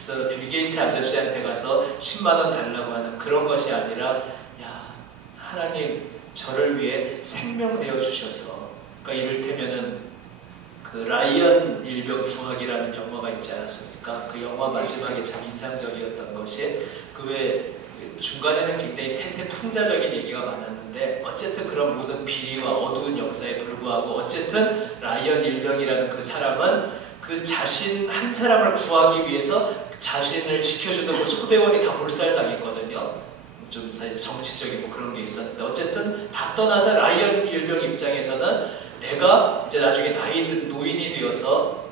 그래서 빌 게이츠 아저씨한테 가서 10만원 달라고 하는 그런 것이 아니라, 야, 하나님 저를 위해 생명 내어주셔서, 그러니까 이를테면은 그 라이언 일병 구하기라는 영화가 있지 않았습니까? 그 영화 마지막에 참 인상적이었던 것이, 그 외 중간에는 굉장히 세태 풍자적인 얘기가 많았는데, 어쨌든 그런 모든 비리와 어두운 역사에 불구하고 어쨌든 라이언 일병이라는 그 사람은 그 자신 한 사람을 구하기 위해서 자신을 지켜주던 그 소대원이 다 몰살당했거든요. 좀 정치적인 뭐 그런 게 있었는데, 어쨌든 다 떠나서 라이언 일병 입장에서는 내가 이제 나중에 나이 노인이 되어서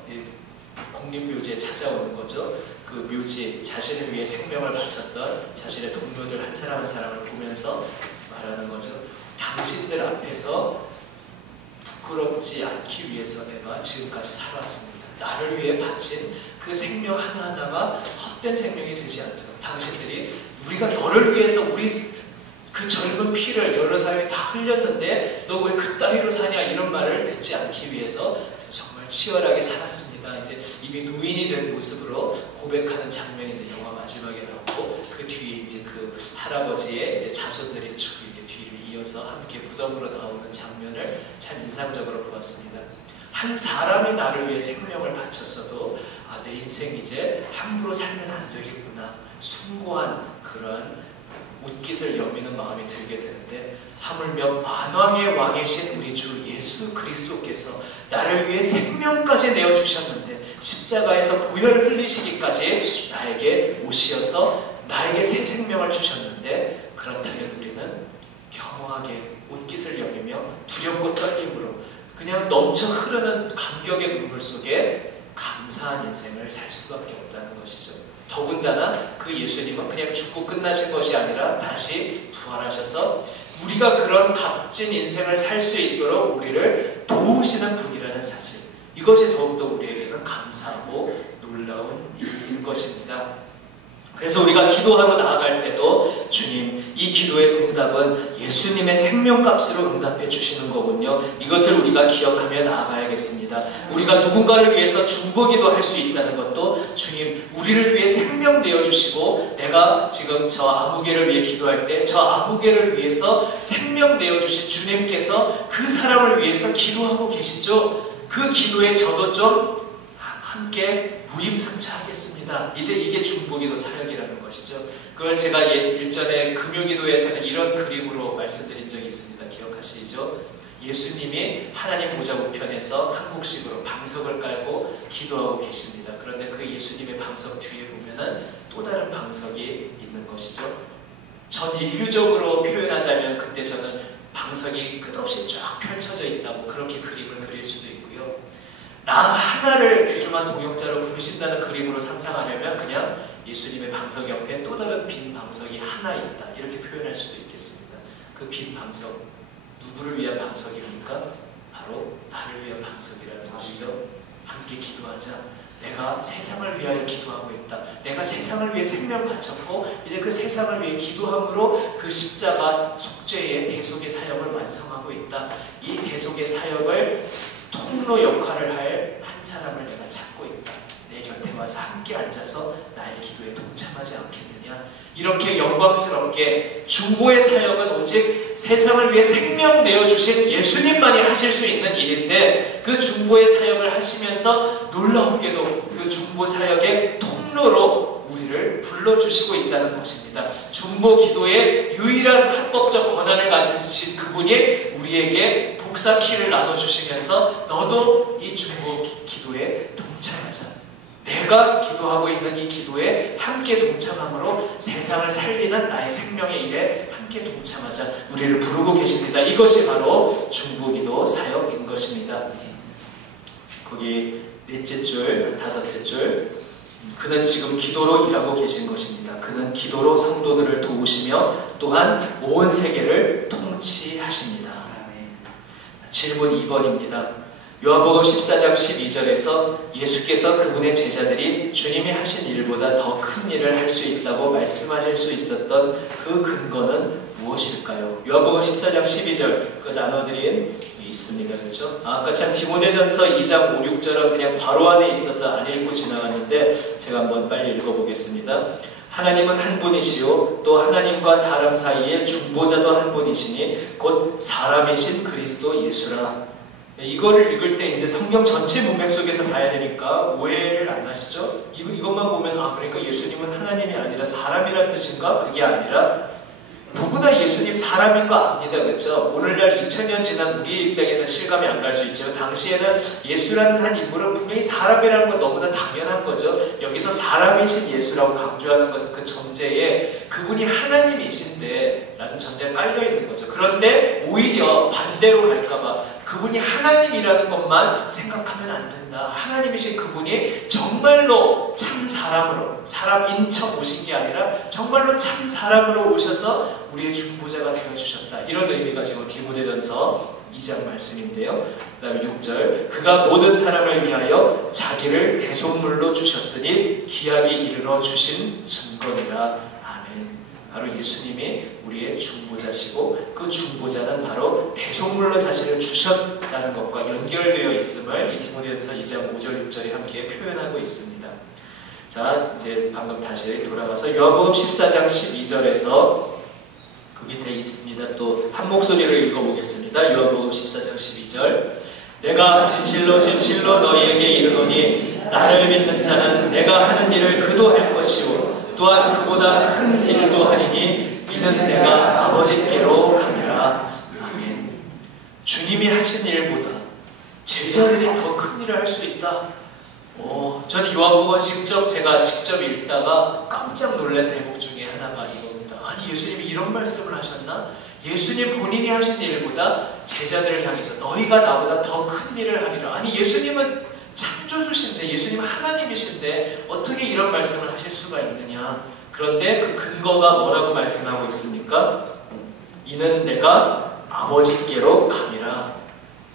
국립묘지에 찾아오는 거죠. 그 묘지, 자신을 위해 생명을 바쳤던 자신의 동료들 한 사람 한 사람을 보면서 말하는 거죠. 당신들 앞에서 부끄럽지 않기 위해서 내가 지금까지 살아왔습니다. 나를 위해 바친 그 생명 하나하나가 헛된 생명이 되지 않도록 당신들이, 우리가 너를 위해서 우리 그 젊은 피를 여러 사람이 다 흘렸는데 너 왜 그따위로 사냐, 이런 말을 듣지 않기 위해서 정말 치열하게 살았습니다. 이제 이미 노인이 된 모습으로 고백하는 장면이 이제 영화 마지막에 나오고, 그 뒤에 이제 그 할아버지의 이제 자손들이 쭉 이렇게 뒤를 이어서 함께 무덤으로 나오는 장면을 참 인상적으로 보았습니다. 한 사람이 나를 위해 생명을 바쳤어도, 아, 내 인생 이제 함부로 살면 안 되겠구나, 숭고한 그런 옷깃을 여미는 마음이 들게 되는데, 하물며 만왕의 왕이신 우리 주 예수 그리스도께서 나를 위해 생명까지 내어주셨는데, 십자가에서 보혈 흘리시기까지 나에게 오시어서 나에게 새 생명을 주셨는데, 그렇다면 우리는 겸허하게 옷깃을 여미며 두렵고 떨림으로 그냥 넘쳐 흐르는 감격의 눈물 속에 감사한 인생을 살 수밖에 없다는 것이죠. 더군다나 그 예수님은 그냥 죽고 끝나신 것이 아니라 다시 부활하셔서 우리가 그런 값진 인생을 살 수 있도록 우리를 도우시는 분이라는 사실, 이것이 더욱더 우리에게는 감사하고 놀라운 일인 것입니다. 그래서 우리가 기도하러 나아갈 때도 주님, 이 기도의 응답은 예수님의 생명값으로 응답해 주시는 거군요. 이것을 우리가 기억하며 나아가야겠습니다. 우리가 누군가를 위해서 중보기도 할 수 있다는 것도, 주님, 우리를 위해 생명 내어주시고, 내가 지금 저 아무개를 위해 기도할 때 저 아무개를 위해서 생명 내어주신 주님께서 그 사람을 위해서 기도하고 계시죠. 그 기도에 저도 좀 함께 무임승차하겠습니다. 이제 이게 중보기도 사역이라는 것이죠. 그걸 제가 일전에 금요기도에서는 이런 그림으로 말씀드린 적이 있습니다. 기억하시죠? 예수님이 하나님 보좌 우편에서 한국식으로 방석을 깔고 기도하고 계십니다. 그런데 그 예수님의 방석 뒤에 보면은 또 다른 방석이 있는 것이죠. 전 인류적으로 표현하자면 그때 저는 방석이 끝없이 쫙 펼쳐져 있다고 그렇게 그림을 그릴 수도 있고요. 나 하나를 귀중한 동역자로 부르신다는 그림으로 상상하려면 그냥 예수님의 방석 옆에 또 다른 빈 방석이 하나 있다, 이렇게 표현할 수도 있겠습니다. 그 빈 방석, 누구를 위한 방석입니까? 바로 나를 위한 방석이라는 것이죠. 함께 기도하자. 내가 세상을 위하여 기도하고 있다. 내가 세상을 위해 생명 바쳤고, 이제 그 세상을 위해 기도함으로 그 십자가 속죄의 대속의 사역을 완성하고 있다. 이 대속의 사역을 통로 역할을 할 한 사람을 내가 찾고 있다. 내 곁에 와서 함께 앉아서 나의 기도에 동참하지 않겠느냐. 이렇게 영광스럽게 중보의 사역은 오직 세상을 위해 생명 내어주신 예수님만이 하실 수 있는 일인데, 그 중보의 사역을 하시면서 놀라운게도 그 중보 사역의 통로로 우리를 불러주시고 있다는 것입니다. 중보 기도의 유일한 합법적 권한을 가지신 그분이 우리에게 복사키를 나눠주시면서 너도 이 중보 기도에 동참하자. 내가 기도하고 있는 이 기도에 함께 동참함으로 세상을 살리는 나의 생명의 일에 함께 동참하자. 우리를 부르고 계십니다. 이것이 바로 중보기도 사역인 것입니다. 거기 넷째 줄, 다섯째 줄, 그는 지금 기도로 일하고 계신 것입니다. 그는 기도로 성도들을 도우시며 또한 온 세계를 통치하십니다. 질문 2번입니다. 요한복음 14장 12절에서 예수께서 그분의 제자들이 주님이 하신 일보다 더 큰 일을 할 수 있다고 말씀하실 수 있었던 그 근거는 무엇일까요? 요한복음 14장 12절 그 나눠드린 있습니다. 그렇죠? 아까 참 디모데전서 2장 5, 6절은 그냥 괄호 안에 있어서 안 읽고 지나갔는데 제가 한번 빨리 읽어보겠습니다. 하나님은 한 분이시요 또 하나님과 사람 사이에 중보자도 한 분이시니 곧 사람이신 그리스도 예수라. 이거를 읽을 때 이제 성경 전체 문맥 속에서 봐야 되니까 오해를 안 하시죠? 이것만 보면 그러니까 예수님은 하나님이 아니라 사람이란 뜻인가? 그게 아니라 누구나 예수님 사람인 거 압니다. 그렇죠? 오늘날 2000년 지난 우리의 입장에서 실감이 안 갈 수 있지만 당시에는 예수라는 한 인물은 분명히 사람이라는 건 너무나 당연한 거죠. 여기서 사람이신 예수라고 강조하는 것은 그 전제에 그분이 하나님이신데 라는 전제가 깔려있는 거죠. 그런데 오히려 반대로 갈까봐 그분이 하나님이라는 것만 생각하면 안 된다. 하나님이신 그분이 정말로 참 사람으로 사람인 척 오신 게 아니라 정말로 참 사람으로 오셔서 우리의 중보자가 되어주셨다. 이런 의미가 지금 디모데전서 2장 말씀인데요. 그 다음에 6절 그가 모든 사람을 위하여 자기를 대속물로 주셨으니 기약이 이르러 주신 증거니라. 바로 예수님이 우리의 중보자시고 그 중보자는 바로 대속물로 자신을 주셨다는 것과 연결되어 있음을 이 디모데전서 2장 5절 6절이 함께 표현하고 있습니다. 자, 이제 방금 다시 돌아가서 요한복음 14장 12절에서 그 밑에 있습니다. 또 한 목소리를 읽어보겠습니다. 요한복음 14장 12절 내가 진실로 진실로 너희에게 이르노니 나를 믿는 자는 내가 하는 일을 그도 할 것이요 또한 그보다 큰 일도 하리니 이는 내가 아버지께로 가니라. 아멘. 주님이 하신 일보다 제자들이 더 큰 일을 할 수 있다. 저는 요한복음 제가 직접 읽다가 깜짝 놀란 대목 중에 하나가 이겁니다. 아니 예수님이 이런 말씀을 하셨나? 예수님 본인이 하신 일보다 제자들을 향해서 너희가 나보다 더 큰 일을 하리라. 아니 예수님은 창조주신데 예수님은 하나님이신데 어떻게 이런 말씀을 하실 수가 있느냐. 그런데 그 근거가 뭐라고 말씀하고 있습니까? 이는 내가 아버지께로 가니라.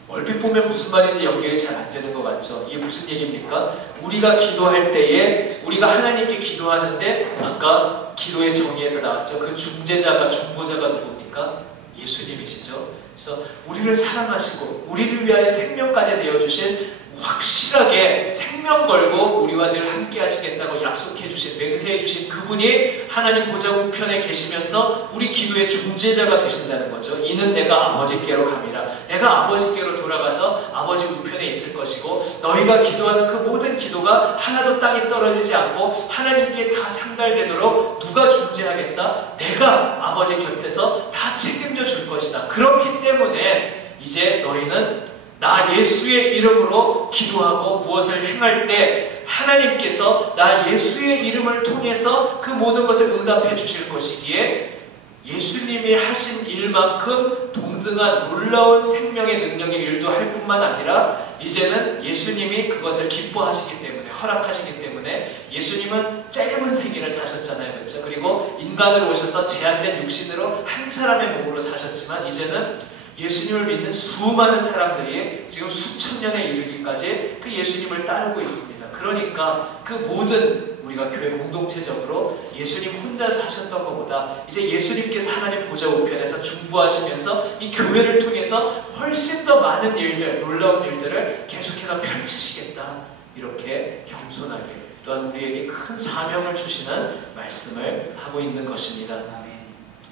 얼핏 보면 무슨 말인지 연결이 잘 안 되는 것 같죠? 이게 무슨 얘기입니까? 우리가 기도할 때에 우리가 하나님께 기도하는데 아까 기도의 정의에서 나왔죠. 그 중보자가 누굽니까? 예수님이시죠. 그래서 우리를 사랑하시고 우리를 위하여 생명까지 내어주신 확실하게 생명 걸고 우리와 늘 함께 하시겠다고 약속해 주신 맹세해 주신 그분이 하나님 보좌 우편에 계시면서 우리 기도의 중재자가 되신다는 거죠. 이는 내가 아버지께로 가미라. 내가 아버지께로 돌아가서 아버지 우편에 있을 것이고 너희가 기도하는 그 모든 기도가 하나도 땅에 떨어지지 않고 하나님께 다 상달되도록 누가 중재하겠다? 내가 아버지 곁에서 다 책임져 줄 것이다. 그렇기 때문에 이제 너희는 나 예수의 이름으로 기도하고 무엇을 행할 때 하나님께서 나 예수의 이름을 통해서 그 모든 것을 응답해 주실 것이기에 예수님이 하신 일만큼 동등한 놀라운 생명의 능력의 일도 할 뿐만 아니라 이제는 예수님이 그것을 기뻐하시기 때문에 허락하시기 때문에 예수님은 짧은 생애를 사셨잖아요. 그렇죠? 그리고 인간으로 오셔서 제한된 육신으로 한 사람의 몸으로 사셨지만 이제는 예수님을 믿는 수많은 사람들이 지금 수천 년에 이르기까지 그 예수님을 따르고 있습니다. 그러니까 그 모든 우리가 교회 공동체적으로 예수님 혼자 사셨던 것보다 이제 예수님께서 하나님 보좌 우편에서 중보하시면서 이 교회를 통해서 훨씬 더 많은 일들, 놀라운 일들을 계속해서 펼치시겠다. 이렇게 겸손하게 또한 우리에게 큰 사명을 주시는 말씀을 하고 있는 것입니다.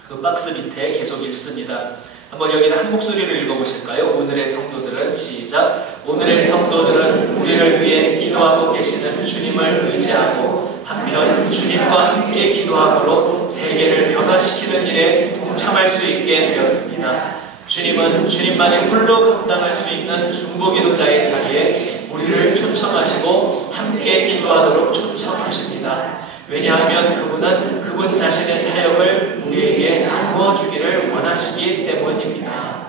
그 박스 밑에 계속 읽습니다. 한번 여기다 한 목소리를 읽어보실까요? 오늘의 성도들은 시작. 오늘의 성도들은 우리를 위해 기도하고 계시는 주님을 의지하고 한편 주님과 함께 기도함으로 세계를 변화시키는 일에 동참할 수 있게 되었습니다. 주님은 주님만이 홀로 감당할 수 있는 중보기도자의 자리에 우리를 초청하시고 함께 기도하도록 초청하십니다. 왜냐하면 그분은 그분 자신의 사역을 우리에게 나누어 주기를 원하시기 때문입니다.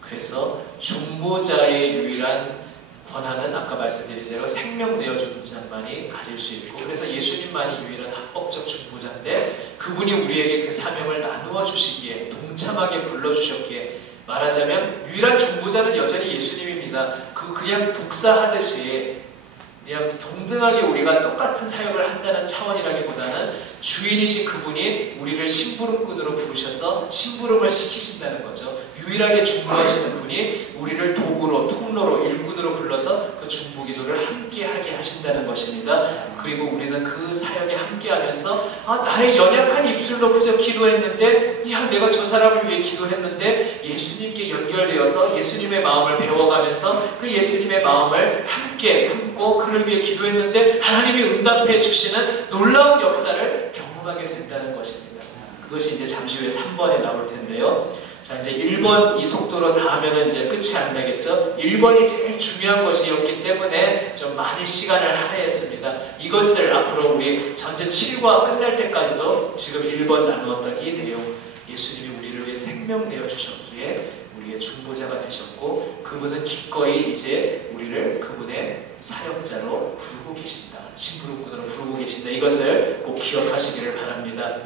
그래서 중보자의 유일한 권한은 아까 말씀드린 대로 생명 내어주는 자만이 가질 수 있고 그래서 예수님만이 유일한 합법적 중보자인데 그분이 우리에게 그 사명을 나누어 주시기에 동참하게 불러주셨기에 말하자면 유일한 중보자는 여전히 예수님입니다. 그냥 독사하듯이 그냥 동등하게 우리가 똑같은 사역을 한다는 차원이라기보다는 주인이신 그분이 우리를 심부름꾼으로 부르셔서 심부름을 시키신다는 거죠. 유일하게 중보하시는 분이 우리를 도구로, 통로로, 일꾼으로 불러서 그 중보기도를 함께하게 하신다는 것입니다. 그리고 우리는 그 사역에 함께하면서 나의 연약한 입술로 그저 기도했는데 내가 저 사람을 위해 기도했는데 예수님께 연결되어서 예수님의 마음을 배워가면서 그 예수님의 마음을 함께 품고 그를 위해 기도했는데 하나님이 응답해 주시는 놀라운 역사를 경험하게 된다는 것입니다. 그것이 이제 잠시 후에 3번에 나올 텐데요. 자, 이제 1번 이 속도로 다 하면은 이제 끝이 안 나겠죠? 1번이 제일 중요한 것이었기 때문에 좀 많은 시간을 할애했습니다. 이것을 앞으로 우리 전체 7과 끝날 때까지도 지금 1번 나누었던 이 내용, 예수님이 우리를 위해 생명 내어 주셨기에 우리의 중보자가 되셨고 그분은 기꺼이 이제 우리를 그분의 사역자로 부르고 계신다. 심부름꾼으로 부르고 계신다. 이것을 꼭 기억하시기를 바랍니다.